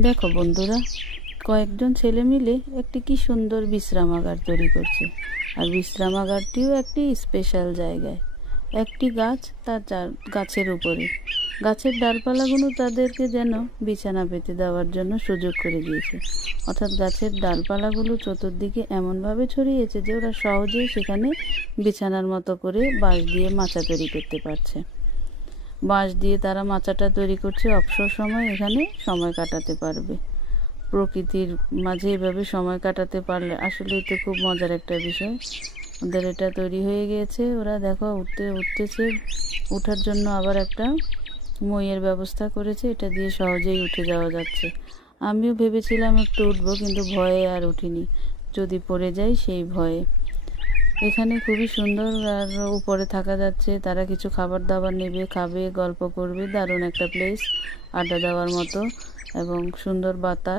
দেখো বন্ধুরা, কয়েকজন ছেলে মিলে একটি কি সুন্দর বিশ্রামাগার তৈরি করছে। আর বিশ্রামাগারটিও একটি স্পেশাল জায়গায়, একটি গাছ, তার গাছের উপরে গাছের ডালপালাগুলো তাদেরকে যেন বিছানা পেতে দেওয়ার জন্য সুযোগ করে দিয়েছে। অর্থাৎ গাছের ডালপালাগুলো চতুর্দিকে এমনভাবে ছড়িয়েছে যে ওরা সহজেই সেখানে বিছানার মতো করে বাঁশ দিয়ে মাচা তৈরি করতে পারছে। বাঁশ দিয়ে তারা মাচাটা তৈরি করছে, অবসর সময় এখানে সময় কাটাতে পারবে। প্রকৃতির মাঝে এভাবে সময় কাটাতে পারলে আসলেই তো খুব মজার একটা বিষয়। ওদের এটা তৈরি হয়ে গিয়েছে, ওরা দেখো উঠতেছে। ওঠার জন্য আবার একটা মইয়ের ব্যবস্থা করেছে, এটা দিয়ে সহজেই উঠে যাওয়া যাচ্ছে। আমিও ভেবেছিলাম একটু উঠবো, কিন্তু ভয়ে আর উঠিনি, যদি পড়ে যাই সেই ভয়ে। এখানে খুবই সুন্দর, আর উপরে থাকা যাচ্ছে। তারা কিছু খাবার দাবার নেবে, খাবে, গল্প করবে। দারুণ একটা প্লেস, আড্ডা দেওয়ার মতো, এবং সুন্দর বাতাস।